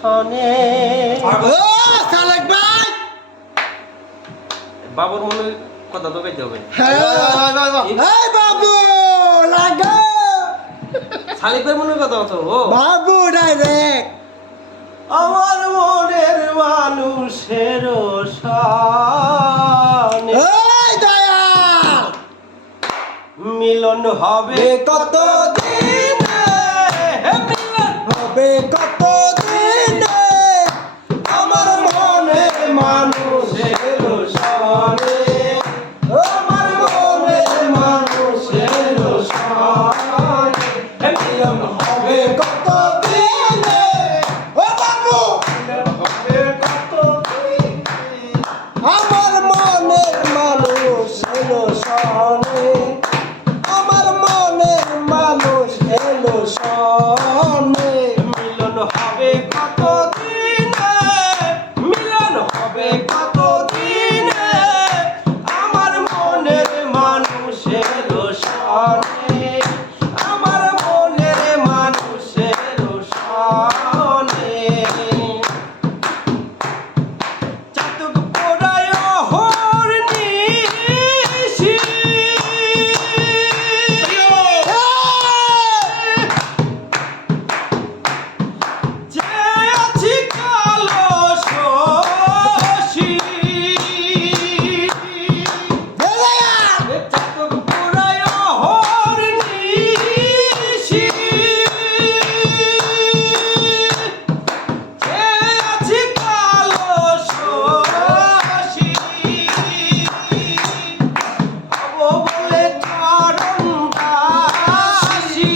শনে ও সালেক ভাই বাবুর মনে কথা তো কইতে হবে এই বাবু লাগা সালিক ভাই মনে কথা তো ও বাবু ডাইরেক্ট আমার মনের মানুষের শনে এই দয়াল মিলন হবে কত দিনে মিলন হবে কত দিনে আমার মনের মানুষের শনে আমার মনের মানুষের শনে মিলন হবে কত দিনে ও বাবু মিলন হবে কত দিনে আমার মনের মানুষ এলো শনে আমার মনের মানুষ এলো শনে মিলন হবে কত দিনে মিলন হবে কত দিনে আমার মনের মানুষের শনে আমার মনের মানুষের শনে চাতক পোড়ায় হরনিশি যে আছি কালো শশী চাতক পোড়ায় হরনিশি যে আছি কালো শশী হব বলে চরণ দাসী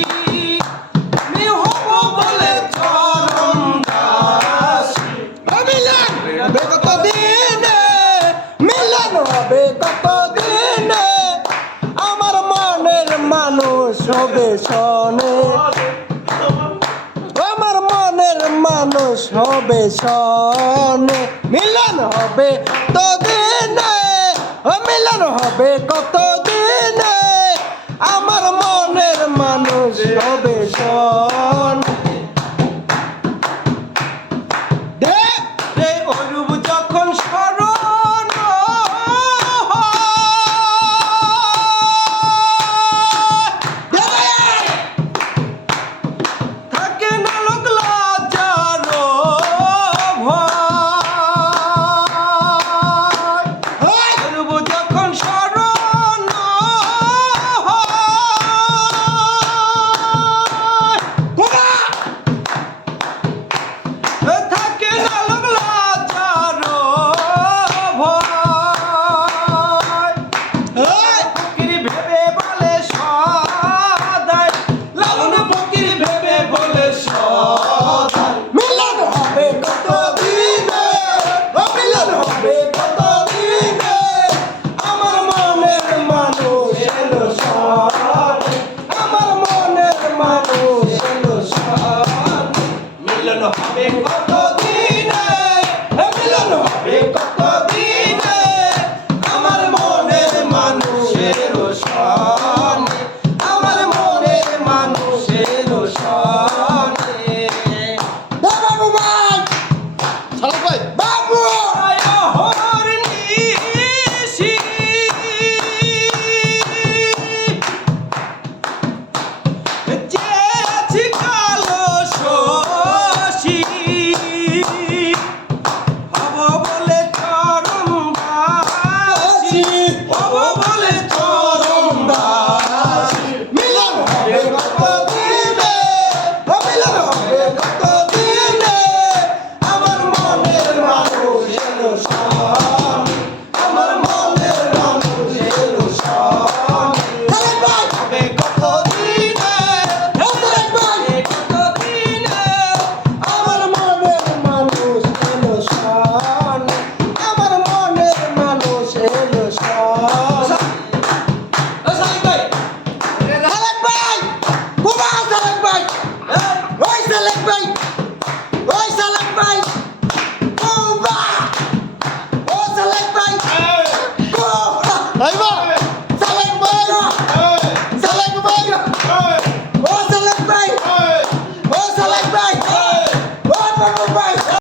আমি হব বলে চরণ দাসী মিলন হবে কত দিনে মিলন হবে কত দিনে আমার মনের মানুষ হবে শনে আমার মনের মানুষ হবে শনে মিলন হবে তো দিনে ও মিলন হবে কত দিনে আমার মনের মানুষ হবে শনে দেখ রে অরূপ যখন স্মরণ থাকে না লোক লজ্জার ভয় অরূপ যখন স্মরণ থাকে না লোক লজ্জার ভয় ফকির ভেবে বলে সদাই লালন ফকির ভেবে বলে সদাই মিলন হবে কত দিনে ও মিলন হবে কত দিনে আমার মনের মানুষ এলো শনে আমার মনের মানুষ এলো শনে মিলন হবে কত দিনে মিলন হবে কত দিনে আমার মনের মানুষের শনে আমার মনের মানুষের শনে বাবু ভাই সালাম ভাই বাবু হরনিশি যে আছি কালো শশী হব বলে চরণ দাসী হব বলে চরণ দাসী মিলন হবে কত দিনে ও মিলন হবে কত দিনে আমার মনের মানুষ এলো শনে আমার মনের মানুষ এলো শনে সালাম ভাই হবে কত দিনে সালাম ভাই কত দিনে আমার মনের মানুষ এলো শনে আমার মনের মানুষ এলো শনে সালিক ভাই সালেক ভাই কুবা সালেক ভাই ওই সালেক ভাই ওই সালেক ভাই কুবা ও সালেক ভাই কুবা আইবা সালেক ভাই সালেক ভাই ও সালেক ভাই ও সালেক ভাই ও বাবু ভাই